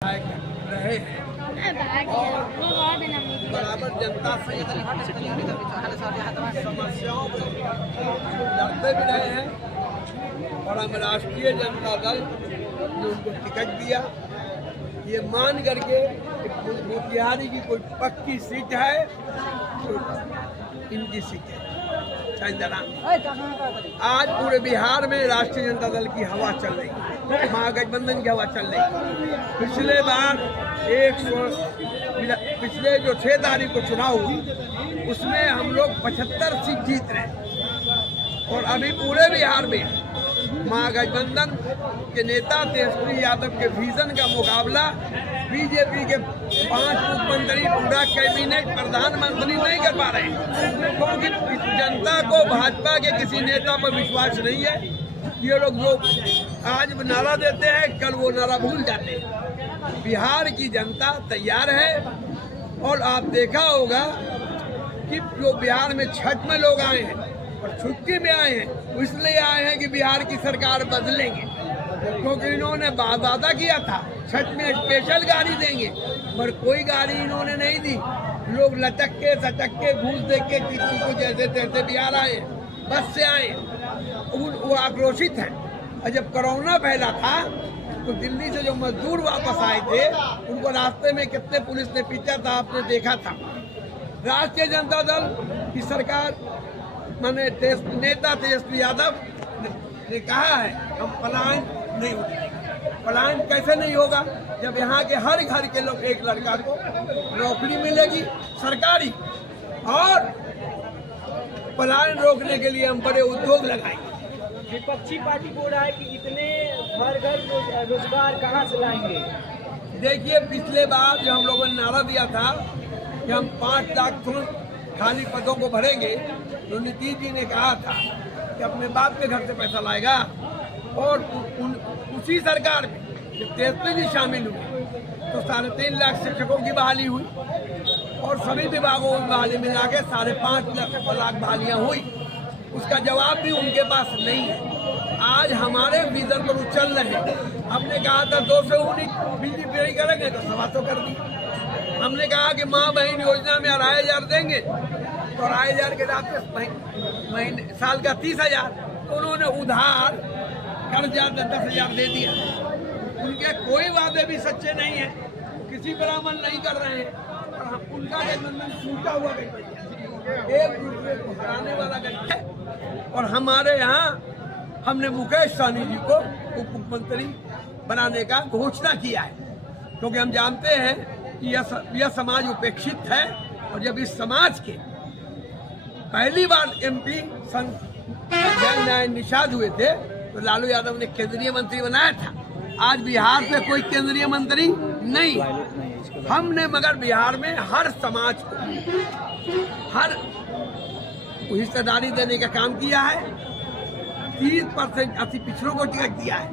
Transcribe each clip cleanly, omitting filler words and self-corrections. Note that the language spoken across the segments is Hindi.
रहे हैं और बराबर जनता से समस्याओं को लड़ते भी रहे हैं। और हम राष्ट्रीय जनता दल ने उनको टिकट दिया, ये मान करके कि मोतिहारी की कोई पक्की सीट है तो इनकी सीट है। आज पूरे बिहार में राष्ट्रीय जनता दल की हवा चल रही है, महागठबंधन की हवा चल रही है। पिछले बार पिछले जो 6 तारीख को चुनाव हुई उसमें हम लोग 75 सीट जीत रहे हैं। और अभी पूरे बिहार में महागठबंधन के नेता तेजस्वी यादव के विजन का मुकाबला बीजेपी के 5 मुख्यमंत्री, पूरा कैबिनेट, प्रधानमंत्री नहीं कर पा रहे हैं, क्योंकि जनता को भाजपा के किसी नेता पर विश्वास नहीं है। ये लोग जो आज नारा देते हैं कल वो नारा भूल जाते हैं। बिहार की जनता तैयार है। और आप देखा होगा कि जो बिहार में छठ में लोग आए हैं और छुट्टी में आए हैं, इसलिए आए हैं कि बिहार की सरकार बदलेंगे, क्योंकि इन्होंने वादा किया था छठ में स्पेशल गाड़ी देंगे, मगर कोई गाड़ी इन्होंने नहीं दी। लोग लटक के सटक के घूस दे के टीचू को जैसे तैसे बिहार आए, बस से आए, वो आक्रोशित है। और जब कोरोना फैला था तो दिल्ली से जो मजदूर वापस आए थे उनको रास्ते में कितने पुलिस ने पीटा था, आपने देखा था। राष्ट्रीय जनता दल की सरकार माने नेता तेजस्वी यादव ने कहा है हम पलायन नहीं होगा। पलायन कैसे नहीं होगा जब यहाँ के हर घर के लोग एक लड़का को नौकरी मिलेगी सरकारी, और पलायन रोकने के लिए हम बड़े उद्योग लगाएंगे। विपक्षी पार्टी बोल रहा है कि इतने घर घर रोजगार कहाँ से लाएंगे। देखिए, पिछले बार जो हम लोगों ने नारा दिया था कि हम 5 लाख खाली पदों को भरेंगे, तो नीतीश जी ने कहा था कि अपने बाप के घर से पैसा लाएगा। और उसी सरकार में जब तेजस्वी जी शामिल हुए तो 3.5 लाख शिक्षकों की बहाली हुई और सभी विभागों में बहाली मिला के 5.5 लाख बहालियाँ हुई। उसका जवाब भी उनके पास नहीं है। आज हमारे विजन पर चल रहे हैं। हमने कहा था 219 बिजली फ्री करेंगे तो 125 कर दी। हमने कहा कि माँ बहन योजना में 2,500 देंगे तो 2,500 के साथ महीने साल का 30,000। तो उन्होंने उधार कर्जा 10,000 दे दिया। उनके कोई वादे भी सच्चे नहीं है, किसी पर अमल नहीं कर रहे हैं। और उनका गठबंधन टूटा हुआ गठबंधन, एक दूसरे को हराने वाला गठबंधन। और हमारे यहाँ हमने मुकेश सहनी जी को उप मुख्यमंत्री बनाने का घोषणा किया है, क्योंकि हम जानते हैं कि यह समाज उपेक्षित है। और जब इस समाज के पहली बार MP न्याय निषाद हुए थे तो लालू यादव ने केंद्रीय मंत्री बनाया था। आज बिहार से कोई केंद्रीय मंत्री नहीं। हमने मगर बिहार में हर समाज को हर हिस्सेदारी देने का काम किया है। 30% अति पिछड़ों को टिकट दिया है।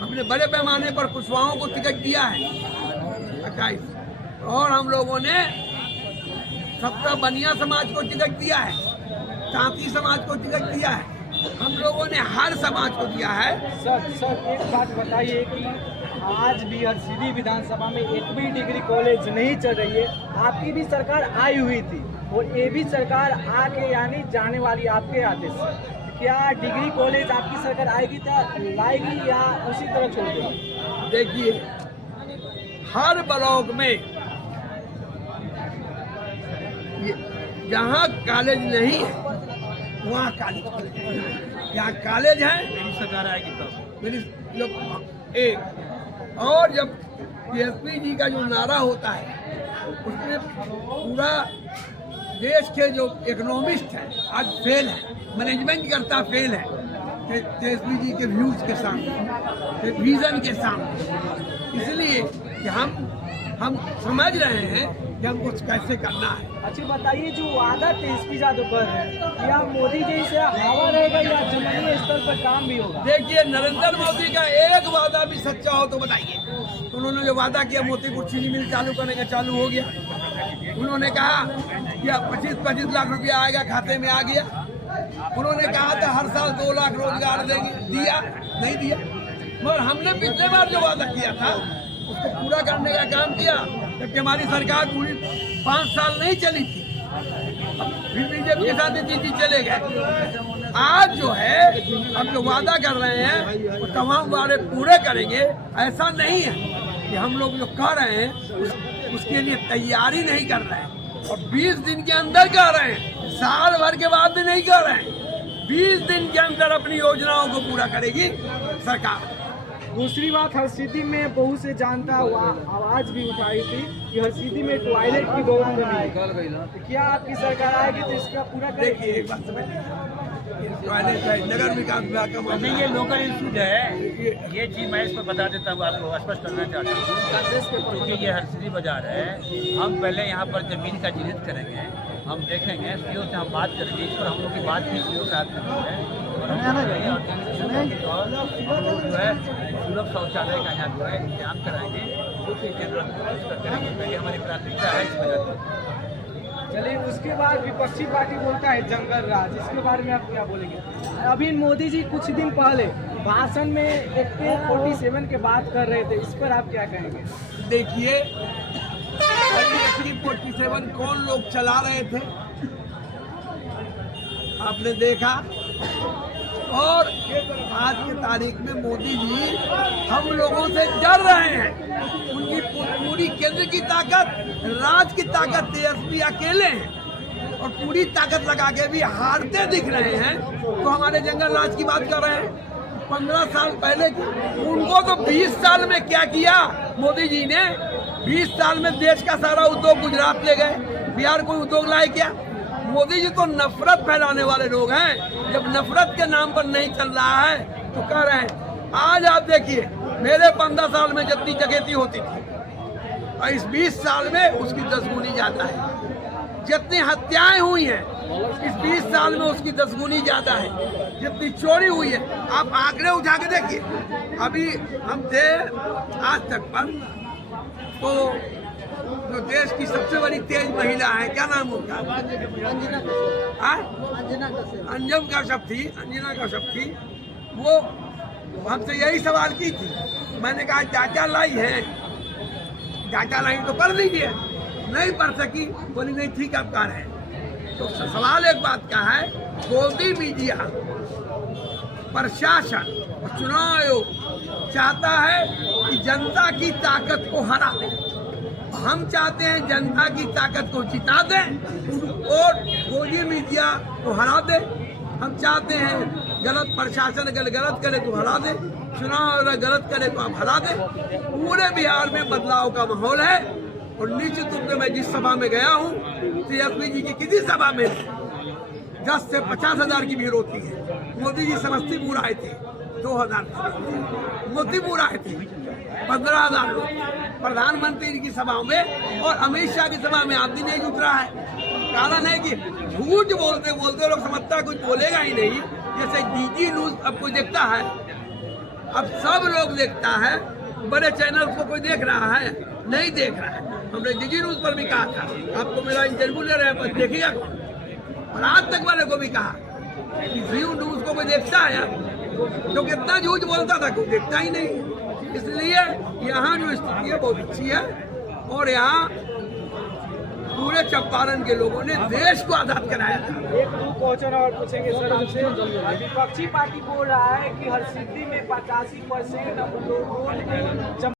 हमने बड़े पैमाने पर कुशवाहों को टिकट दिया है 28। और हम लोगों ने 17 बनिया समाज को टिकट दिया है, तांती समाज को टिकट दिया है। हम लोगों ने हर समाज को दिया है। सर एक बात बताइए कि आज भी हरसिद्धि विधानसभा में एक भी डिग्री कॉलेज नहीं चल रही है। आपकी भी सरकार आई हुई थी और ये भी सरकार आके यानी जाने वाली आपके आदेश से। क्या डिग्री कॉलेज आपकी सरकार आएगी तो लाएगी या उसी तरह छोड़ देगी? देखिए, हर ब्लॉक में जहाँ कॉलेज नहीं है वहाँ कॉलेज, यहाँ कॉलेज है मेरी सरकार आएगी तब मेरी लोग एक। और जब तेजस्वी जी का जो नारा होता है उसमें पूरा देश के जो इकोनॉमिस्ट हैं आज फेल है, मैनेजमेंट करता फेल है तेजस्वी जी के व्यूज के सामने, विजन के सामने। इसलिए कि हम समझ रहे हैं कि हमको कैसे करना है। अच्छा बताइए, जो वादा तेजस्वी यादव कर रहे हैं या मोदी जी से हवा रहेगा या जमीनी स्तर पर काम भी होगा? देखिए, नरेंद्र मोदी का एक वादा भी सच्चा हो तो बताइए। उन्होंने जो वादा किया मोतीपुर चीनी मिल चालू करने का, चालू हो गया। उन्होंने कहा कि 25 लाख रुपया आएगा, खाते में आ गया। उन्होंने कहा था हर साल 2 लाख रोजगार देंगे, दिया नहीं दिया। मगर हमने पिछले बार जो वादा किया था उसको पूरा करने का काम किया, जबकि हमारी सरकार पूरी 5 साल नहीं चली थी, फिर बीजेपी के साथ इतनी चीज चले गए। आज जो है हम जो वादा कर रहे हैं वो तमाम वादे पूरे करेंगे। ऐसा नहीं है कि हम लोग जो कर रहे हैं उसके लिए तैयारी नहीं कर रहे हैं और 20 दिन के अंदर कर रहे हैं, साल भर के बाद भी नहीं कर रहे हैं। 20 दिन के अंदर अपनी योजनाओं को पूरा करेगी सरकार। दूसरी बात, हरसिद्धि में बहुत से जानता हुआ आवाज भी उठाई थी कि हरसिद्धि में टॉयलेट की बहुत कमी है, तो क्या आपकी सरकार आएगी तो इसका पूरा करेगी? देखिए एक बात समझिए, टॉयलेट है नगर विकास विभाग का मामला नहीं, ये लोकल इशू है। ये चीज़ मैं इस पर बता देता हूँ, आपको स्पष्ट करना चाहता हूँ। क्योंकि ये हरसिद्धि बाजार है, हम पहले यहाँ पर ज़मीन का चिन्हित करेंगे, हम देखेंगे, सीओ से हम बात करेंगे, इस पर हम लोग की बात भी सीओ साहब करेंगे और हम जो है सुलभ शौचालय का यहाँ जो है इंतजाम कराएंगे, जो चीज़ जरूरत है उसका करेंगे। पहले हमारी प्राथमिकता है इस वजह। चलिए, उसके बाद विपक्षी पार्टी बोलता है जंगल राज, इसके बारे में आप क्या बोलेंगे? अभी मोदी जी कुछ दिन पहले भाषण में AK-47 की बात कर रहे थे, इस पर आप क्या कहेंगे? देखिए, AK-47 कौन लोग चला रहे थे आपने देखा, और आज की तारीख में मोदी जी हम लोगों से डर रहे हैं। उनकी पूरी केंद्र की ताकत, राज्य की ताकत तेजस्वी अकेले हैं और पूरी ताकत लगा के भी हारते दिख रहे हैं, तो हमारे जंगल राज की बात कर रहे हैं। 15 साल पहले उनको तो 20 साल में क्या किया मोदी जी ने? 20 साल में देश का सारा उद्योग गुजरात ले गए, बिहार कोई उद्योग लाए क्या? मोदी जी तो नफरत फैलाने वाले लोग हैं। जब नफरत के नाम पर नहीं चल रहा है तो कह रहे हैं। आज आप देखिए, मेरे 15 साल में जितनी डकैती होती थी और इस 20 साल में उसकी 10 गुनी ज्यादा है। जितनी हत्याएं हुई हैं इस 20 साल में उसकी 10 गुनी ज्यादा है। जितनी चोरी हुई है, आप आंकड़े उठा के देखिए। अभी हम थे आज तक पर, तो जो देश की सबसे बड़ी तेज महिला है, क्या नाम उनका? अंजुम कश्यप थी, अंजना कश्यप थी। वो हमसे यही सवाल की थी। मैंने कहा चाचा लाई है, चाचा लाई तो पढ़ लीजिए। नहीं पढ़ सकी, बोली नहीं ठीक अब कर है। तो सवाल एक बात का है, मोदी मीडिया, प्रशासन और चुनाव आयोग चाहता है कि जनता की ताकत को हरा दे। हम चाहते हैं जनता की ताकत को जिता दें और मोदी मीडिया को हरा दे। हम चाहते हैं गलत प्रशासन अगर गलत करे तो हरा दे, चुनाव अगर गलत करे तो आप हरा दे। पूरे बिहार में बदलाव का माहौल है और निश्चित रूप से मैं जिस सभा में गया हूँ, तेजस्वी जी की किसी सभा में 10 से 50 हजार की भीड़ होती है। मोदी जी समस्तीपुर आए थे, 2000 मोतीपुर आए थे, 15,000 लोग। प्रधानमंत्री की सभा में और अमित शाह की सभा में आदमी नहीं जुट रहा है। कारण है कि झूठ बोलते बोलते लोग समझता है कुछ बोलेगा ही नहीं। जैसे DG न्यूज अब कोई देखता है, अब सब लोग देखता है, बड़े चैनल को कोई देख रहा है? नहीं देख रहा है। हमने DG न्यूज पर भी कहा था, आपको मेरा इंटरव्यू ले रहे हैं पर देखेगा कौन? और आज तक वाले को भी कहा कि व्यू न्यूज को कोई देखता है यार, जो कितना झूठ बोलता था कोई देखता ही नहीं। इसलिए यहाँ जो स्थिति है बहुत अच्छी है और यहाँ पूरे चंपारण के लोगों ने देश को आजाद कराया था। एक 2 क्वेश्चन और पूछेंगे सर आपसे। विपक्षी पार्टी बोल रहा है कि हरसिद्धि में 85% हम लोगों ने